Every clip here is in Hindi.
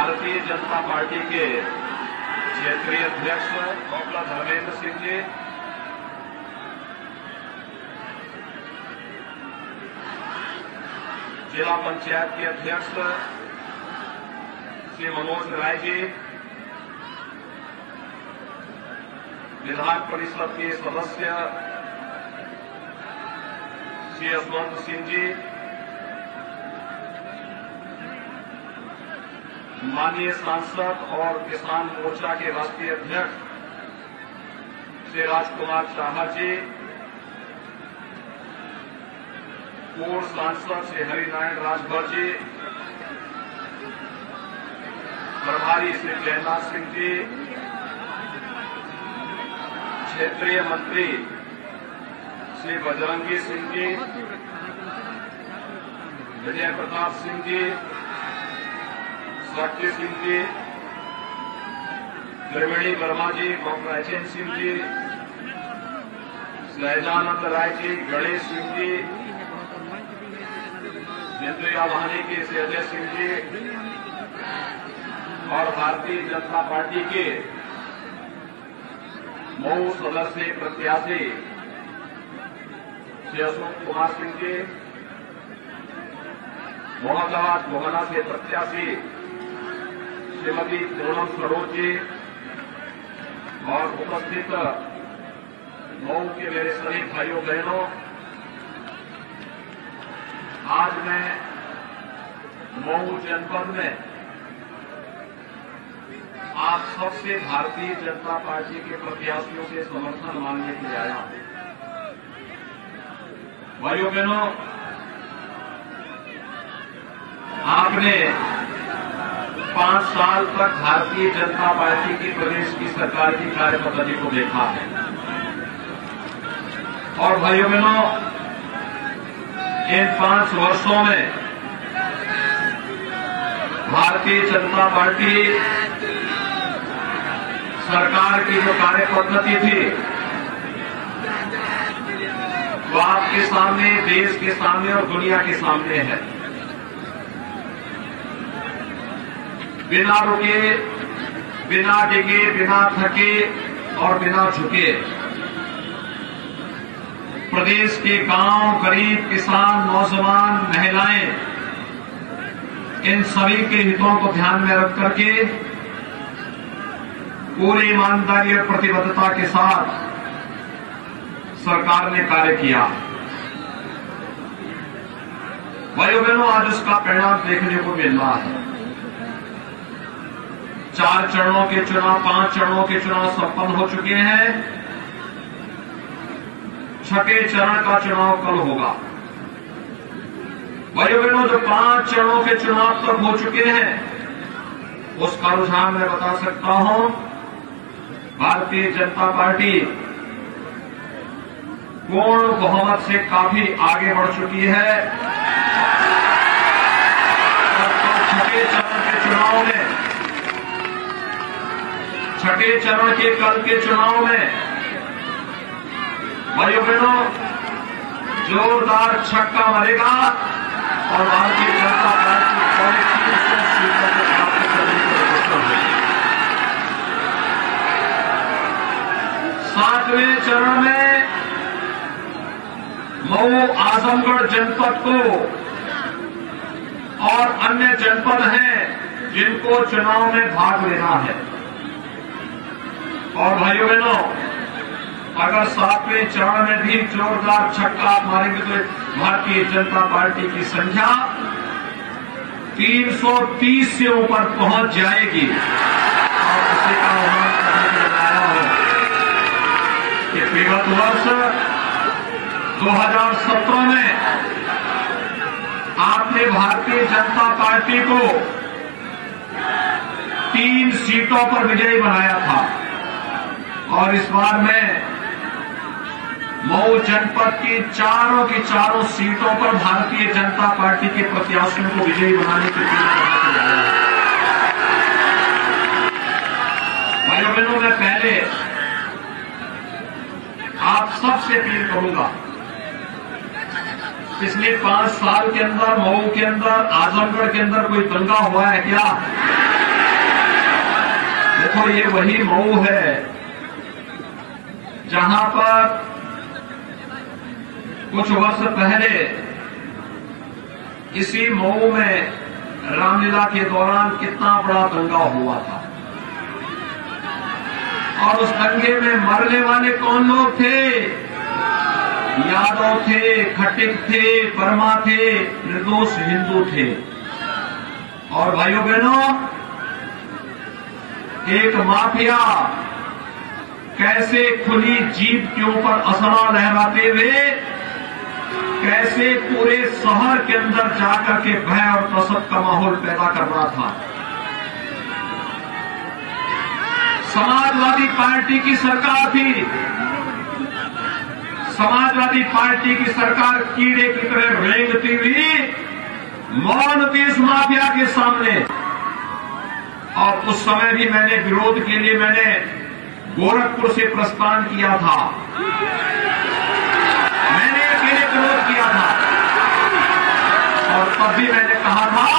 भारतीय जनता पार्टी के क्षेत्रीय अध्यक्ष डॉक्टर धर्मेंद्र सिंह जी, जिला पंचायत के अध्यक्ष श्री मनोज राय जी, विधान परिषद के सदस्य श्री यशवंत सिंह जी, माननीय सांसद और किसान मोर्चा के राष्ट्रीय अध्यक्ष श्री राजकुमार चाहर जी, पूर्व सांसद श्री हरिनारायण राजभर जी, प्रभारी श्री जयनाथ सिंह जी, क्षेत्रीय मंत्री श्री बजरंगी सिंह जी, विजय प्रताप सिंह जी, शक्ति सिंह जी, त्रिवेणी वर्मा जी, डॉक्टर एचएन सिंह जी, सहजानंद राय जी, गणेश सिंह जी, इंद्रिया वाहनी के श्री अजय सिंह जी और भारतीय जनता पार्टी के मऊ सदस्य प्रत्याशी श्री अशोक कुमार सिंह जी, मोहम्मदाबाद मोहना से प्रत्याशी श्रीमती पूनम सरोज जी और उपस्थित मऊ के मेरे सभी भाइयों बहनों, आज मैं मऊ जनपद में आप सबसे भारतीय जनता पार्टी के प्रत्याशियों से समर्थन मांगने के लिए आया हूं। भाइयों बहनों, आपने 5 साल तक भारतीय जनता पार्टी की प्रदेश की सरकार की कार्यपद्धति को देखा है और भाइयों बहनों, इन 5 वर्षों में भारतीय जनता पार्टी सरकार की जो कार्यपद्धति थी वो आपके सामने, देश के सामने और दुनिया के सामने है। बिना रुके, बिना डिगे, बिना थके और बिना झुके प्रदेश के गांव, गरीब, किसान, नौजवान, महिलाएं, इन सभी के हितों को ध्यान में रख करके पूरी ईमानदारी और प्रतिबद्धता के साथ सरकार ने कार्य किया। भाइयों बहनों, आज उसका परिणाम देखने को मिल रहा है। 4 चरणों के चुनाव, 5 चरणों के चुनाव संपन्न हो चुके हैं। 6ठे चरण का चुनाव कल होगा। भाइयों बहनों, जो 5 चरणों के चुनाव तक हो चुके हैं उसका रुझान मैं बता सकता हूं। भारतीय जनता पार्टी पूर्ण बहुमत से काफी आगे बढ़ चुकी है। छठे चरण के चुनाव में, छठे चरण के कल के चुनाव में भाइयों बहनों जोरदार छक्का मारेगा और भारतीय जनता पार्टी 300 सीटों को प्राप्त करने की व्यवस्था होगी। 7वें चरण में मऊ आजमगढ़ जनपद को और अन्य जनपद हैं जिनको चुनाव में भाग लेना है। और भाइयों बहनों, अगर 7वें चरण में भी जोरदार छक्का मारेंगे तो भारतीय जनता पार्टी की संख्या 330 से ऊपर पहुंच जाएगी। और उसी का अनुमान करने के लिए आया हूं कि विगत वर्ष 2017 में आपने भारतीय जनता पार्टी को 3 सीटों पर विजयी बनाया था और इस बार में मऊ जनपद की चारों सीटों पर भारतीय जनता पार्टी के प्रत्याशियों को विजयी बनाने की अपील करने के लिए आया हूं। भाइयों बहनों, मैं पहले आप सबसे अपील करूंगा, पिछले 5 साल के अंदर मऊ के अंदर, आजमगढ़ के अंदर कोई दंगा हुआ है क्या? देखो, ये वही मऊ है जहां पर कुछ वर्ष पहले इसी मऊ में रामलीला के दौरान कितना बड़ा दंगा हुआ था और उस दंगे में मरने वाले कौन लोग थे? यादव थे, खटिक थे, वर्मा थे, निर्दोष हिंदू थे। और भाइयों बहनों, एक माफिया कैसे खुली जीप के ऊपर असला लहराते हुए कैसे पूरे शहर के अंदर जाकर के भय और दहशत का माहौल पैदा कर रहा था। समाजवादी पार्टी की सरकार थी। समाजवादी पार्टी की सरकार कीड़े की तरह रेंगती हुई मौन थी इस माफिया के सामने। और उस समय भी मैंने विरोध के लिए गोरखपुर से प्रस्थान किया था। मैंने अकेले विरोध किया था और तब भी मैंने कहा था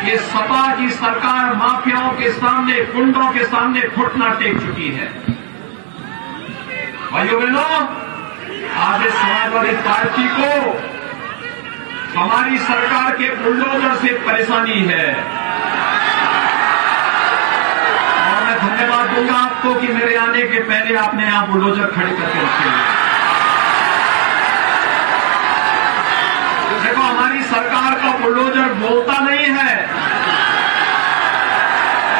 कि सपा की सरकार माफियाओं के सामने, गुंडों के सामने घुटना टेक चुकी है। भाइयों बहनों, आज इस समाजवादी पार्टी को हमारी सरकार के बुलडोजर से परेशानी है। और मैं धन्यवाद दूंगा आपको कि मेरे आने के पहले आपने यहां बुलडोजर खड़े करके रखे हैं। देखो, हमारी सरकार का बुलडोजर बोलता नहीं है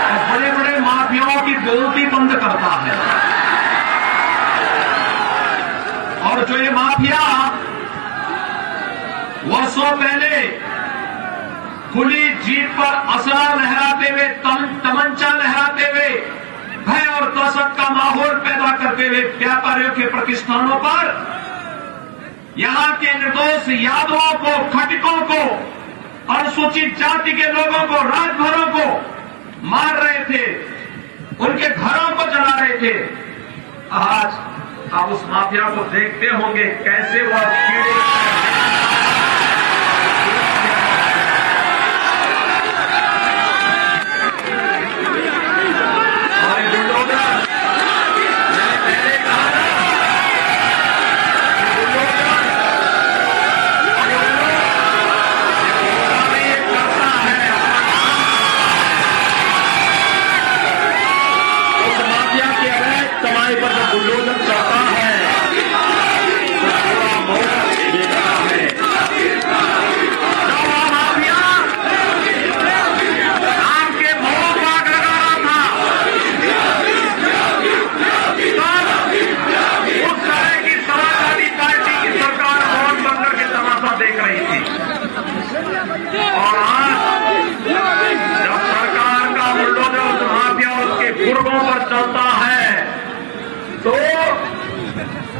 और बड़े बड़े माफियाओं की बोलती बंद करता है। और जो ये माफिया वर्षों पहले खुली जीप पर असला लहराते हुए, तमंचा लहराते हुए भय और दहशत का माहौल पैदा करते हुए व्यापारियों के प्रतिष्ठानों पर यहां के निर्दोष यादवों को, खटिकों को, अनुसूचित जाति के लोगों को, राजभरों को मार रहे थे, उनके घरों को जला रहे थे। आज आप उस माफिया को देखते होंगे कैसे वह कीड़े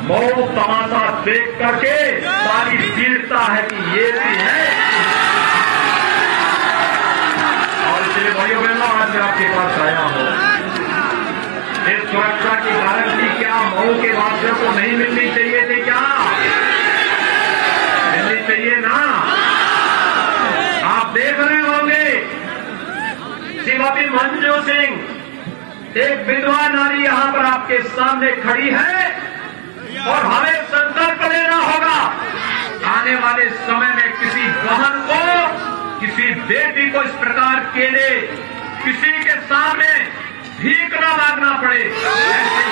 मऊ तमाशा देख करके सारी चीरता है कि ये भी है। और इसलिए भाइयों बहनों, आज मैं आपके पास आया हूं। इस सुरक्षा की गारंटी क्या मऊ के वासियों को नहीं मिलनी चाहिए थी? क्या मिलनी चाहिए ना? आप देख रहे होंगे श्रीमती मंजू सिंह, एक विधवा नारी यहां पर आपके सामने खड़ी है और हमें संकल्प लेना होगा आने वाले समय में किसी बहन को, किसी बेटी को इस प्रकार के लिए किसी के सामने भीख न मांगना पड़े। ऐसे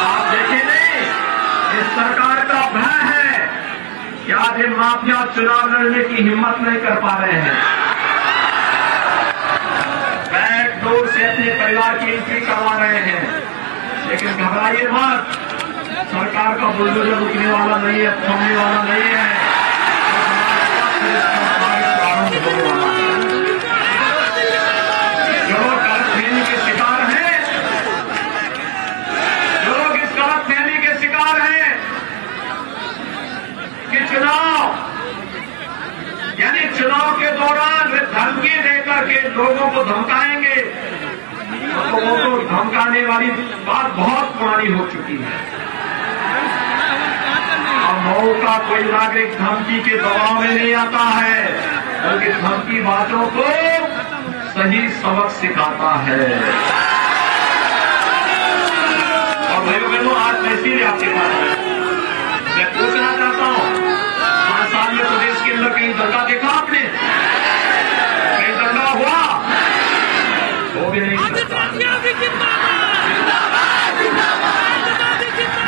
आप देखें नहीं, इस सरकार का भय है कि आज ये माफिया चुनाव लड़ने की हिम्मत नहीं कर पा रहे हैं। बैकडोर से अपने परिवार की एंट्री करवा रहे हैं, लेकिन घबराइए मत, सरकार का बुलडोजर रुकने वाला नहीं है, थमने वाला नहीं है। जो गलतफहमी के शिकार हैं, जो लोग इस गलतफहमी के शिकार हैं कि चुनाव के दौरान वे धमकी देकर के लोगों को धमकाएंगे, लोगों को धमकाने वाली बात बहुत पुरानी हो चुकी है। अब मऊ का कोई नागरिक धमकी के दबाव में नहीं आता है, बल्कि धमकी बातों को सही सबक सिखाता है। और भाइयों बहनों, आज मैं इसीलिए आपके पास मैं पूछना चाहता हूं, 5 साल में प्रदेश के अंदर कहीं दंगा देखा आपने? कहीं दंगा हुआ? हो भी नहीं सकता।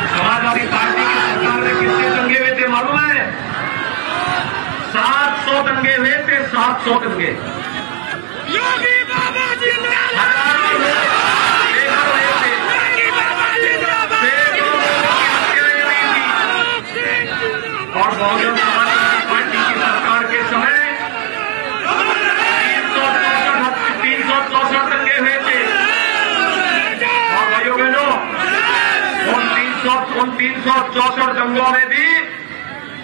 समाजवादी पार्टी की सरकार में कितने दंगे हुए थे मालूम है? 700 दंगे हुए थे, 700 दंगे। योगी बाबा हजारों लोग बेघर हुए थे, सैकड़ों लोगों की हत्याएं हुई थी। और बहुजन समाजवादी पार्टी की सरकार के समय 364 दंगे हुए थे। और भाइयों बहनों, उन 364 दंगों में भी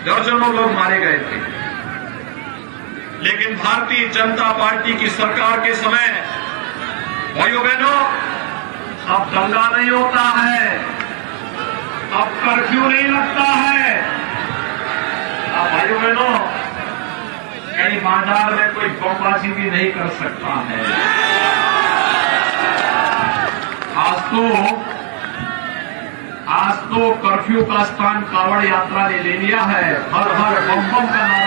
दर्जनों लोग मारे गए थे। लेकिन भारतीय जनता पार्टी की सरकार के समय भाइयों बहनों, अब दंगा नहीं होता है, अब कर्फ्यू नहीं लगता है। अब भाइयों बहनों, कहीं बाजार में कोई बमबाजी भी नहीं कर सकता है। आज तो कर्फ्यू का स्थान कावड़ यात्रा ने ले लिया है। हर हर बम बम का नारा